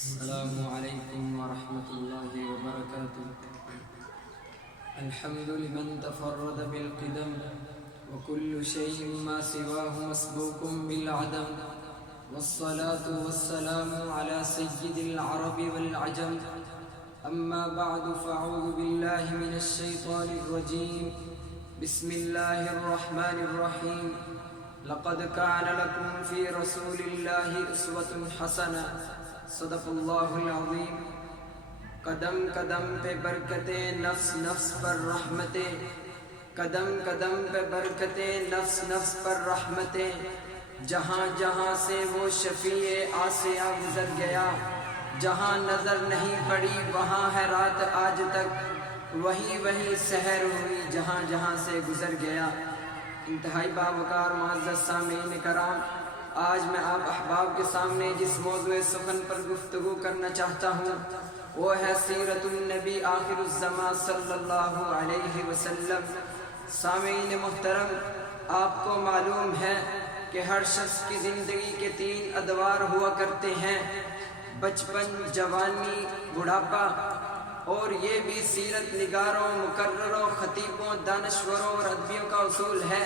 السلام عليكم ورحمة الله وبركاته. الحمد لمن تفرد بالقدم وكل شيء ما سواه مسبوق بالعدم، والصلاة والسلام على سيد العرب والعجم. أما بعد فأعوذ بالله من الشيطان الرجيم. بسم الله الرحمن الرحيم. لقد كان لكم في رسول الله أسوة حسنة. صدق اللہ العظیم. قدم قدم پہ برکتیں، نفس نفس پر رحمتیں، قدم قدم پہ برکتیں، نفس نفس پر رحمتیں. جہاں جہاں سے وہ شفیع آسیہ گزر گیا، جہاں نظر نہیں پڑی وہاں ہے رات آج تک، وہی وہی سحر ہوئی جہاں جہاں سے گزر گیا. انتہائی باوقار معزز سامعین کرام، آج میں آپ احباب کے سامنے جس موضوع سخن پر گفتگو کرنا چاہتا ہوں وہ ہے سیرت النبی آخر الزمان صلی اللہ علیہ وسلم. سامعین محترم، آپ کو معلوم ہے کہ ہر شخص کی زندگی کے 3 ادوار ہوا کرتے ہیں: بچپن، جوانی، بڑھاپا. اور یہ بھی سیرت نگاروں، مقرروں، خطیبوں، دانشوروں اور ادیبوں کا اصول ہے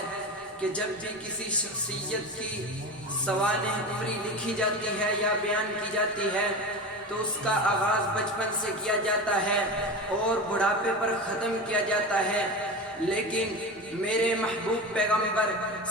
کہ جب بھی کسی شخصیت کی سوانح عمری لکھی جاتی ہے یا بیان کی جاتی ہے تو اس کا آغاز بچپن سے کیا جاتا ہے اور بڑھاپے پر ختم کیا جاتا ہے. لیکن میرے محبوب پیغمبر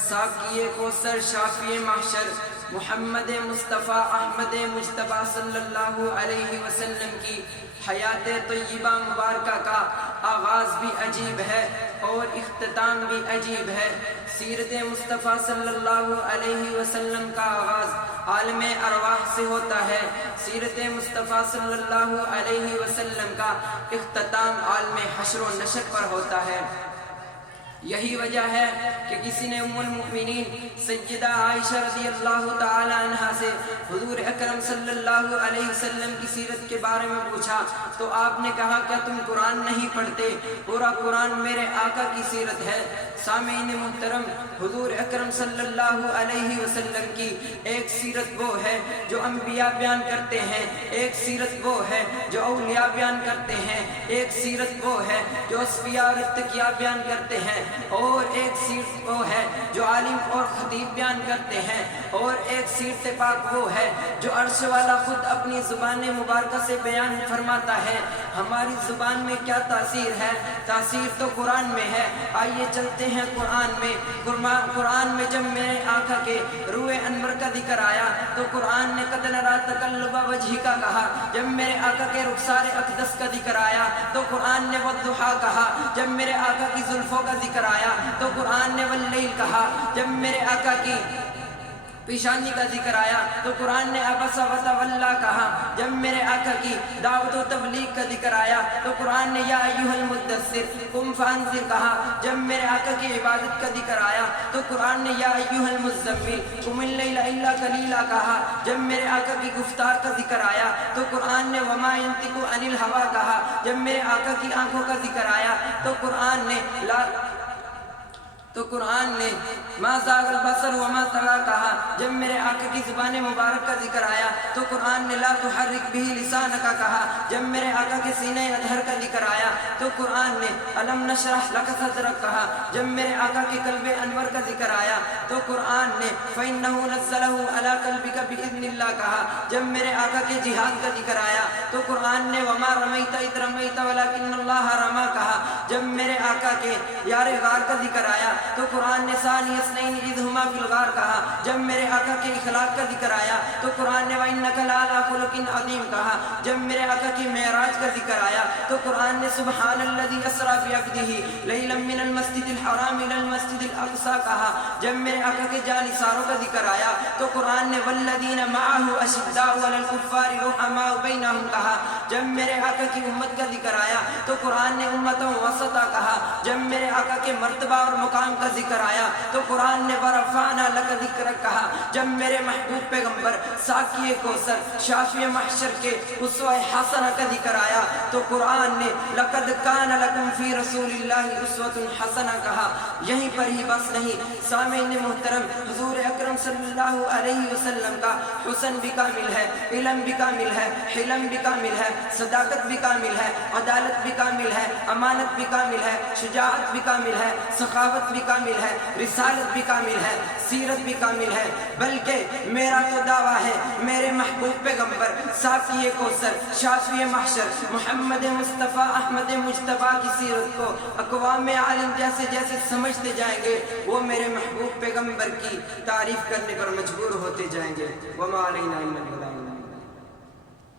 ساقی کوثر، شافی محشر، محمد مصطفیٰ احمد مجتبیٰ صلی اللہ علیہ وسلم کی حیات طیبہ مبارکہ کا آغاز بھی عجیب ہے اور اختتام بھی عجیب ہے. سیرت مصطفیٰ صلی اللہ علیہ وسلم کا آغاز عالم ارواح سے ہوتا ہے، سیرت مصطفیٰ صلی اللہ علیہ وسلم کا اختتام عالم حشر و نشر پر ہوتا ہے. یہی وجہ ہے کہ کسی نے ام المؤمنین سیدہ عائشہ رضی اللہ تعالی عنہا سے حضور اکرم صلی اللہ علیہ وسلم کی سیرت کے بارے میں پوچھا تو آپ نے کہا کیا تم قرآن نہیں پڑھتے؟ پورا قرآن میرے آقا کی سیرت ہے. سامعین محترم، حضور اکرم صلی اللہ علیہ وسلم کی ایک سیرت وہ ہے جو انبیاء بیان کرتے ہیں، ایک سیرت وہ ہے جو اولیاء بیان کرتے ہیں، ایک سیرت وہ ہے جو اصفیاء اور اتقیاء بیان کرتے ہیں، اور ایک سیرت وہ ہے جو عالم اور خطیب بیان کرتے ہیں، اور ایک سیرت پاک وہ ہے جو عرش والا خود اپنی زبان مبارکہ سے بیان فرماتا ہے. ہماری زبان میں کیا تاثیر ہے؟ تاثیر تو قرآن میں ہے. آئیے چلتے ہیں قرآن میں. قرآن میں جب میرے آقا کے روح انور کا ذکر آیا تو قرآن نے قد نری تقلب وجہک کا کہا. جب میرے آقا کے رخسار اقدس کا ذکر آیا تو قرآن نے والضحیٰ کہا. جب میرے آقا کی زلفوں کا ذکر آیا تو قرآن نے واللیل کہا. جب میرے آقا کی پیشانی کا ذکر آیا تو قرآن نے عبس وتولی کہا. جب میرے آقا کی دعوت و تبلیغ کا ذکر آیا تو قرآن نے یا ایھا المدثر قم فانذر کہا. جب میرے آقا کی عبادت کا ذکر آیا تو قرآن نے یا ایھا المزمل قم اللیل الا قلیلا کہا. جب میرے آقا کی گفتار کا ذکر آیا تو قرآن نے وما ینطق عن الہویٰ کہا. جب میرے آقا کی آنکھوں کا ذکر آیا تو قرآن نے ما زاغ البصر وما طغیٰ کہا. جب میرے آقا کی زبان مبارک کا ذکر آیا تو قرآن نے لا تحرک بہ لسانک کہا. جب میرے آقا کے سینہ اطہر کا ذکر آیا تو قرآن نے الم نشرح لک صدرک کہا. جب میرے آقا کے قلب انور کا ذکر آیا تو قرآن نے فإنہ نزلہ علی قلبک بإذن اللہ کہا. جب میرے آقا کے جہاد کا ذکر آیا تو قرآن نے وما رمیت اذ رمیت ولکن اللہ رمی کہا. جب میرے آقا کے یار غار کا ذکر آیا تو قرآن نے ثانی اثنین اذ ہما فی الغار کہا. جب میرے آقا کے اخلاق کا ذکر آیا تو قرآن نے وانک لعلی خلق عظیم کہا. جب میرے آقا کی معراج کا ذکر آیا تو قرآن نے سبحان الذی اسری بعبدہ لیلا من المسجد الحرام الی المسجد الاقصی کہا. جب میرے آقا کے جانثاروں کا ذکر آیا تو قرآن نے والذین معہ اشداء علی الکفار رحماء بینہم کہا. جب میرے آقا کی امت کا ذکر آیا تو قرآن نے امتا وسطا کہا. جب میرے آقا کے مرتبہ اور مقام کا ذکر آیا تو قرآن نے ورفعنا لک ذکرک کہا. جب میرے محبوب پیغمبر ساقی کوثر، شافع محشر کے اسوہ حسنہ کا ذکر آیا تو قرآن نے لقد کان لکم فی رسول اللہ اسوۃ حسنہ کہا۔ یہیں پر ہی بس نہیں، سامعین محترم، حضور اکرم صلی اللہ علیہ وسلم کا حسن بھی کامل ہے، علم بھی کامل ہے، حلم بھی کامل ہے، صداقت بھی کامل ہے، عدالت بھی کامل ہے، امانت بھی کامل ہے، شجاعت بھی کامل ہے، سخاوت بھی کامل ہے، رسالت بھی کامل ہے، سیرت بھی کامل ہے۔ بلکہ میرا تو دعویٰ ہے میرے محبوب پیغمبر ساقی کوثر، شافع محشر، محمد مصطفیٰ احمد مجتبیٰ کی سیرت کو اقوام عالم جیسے جیسے سمجھتے جائیں گے، وہ میرے محبوب پیغمبر کی تعریف کرنے پر مجبور ہوتے جائیں گے۔ وما علینا الا البلاغ۔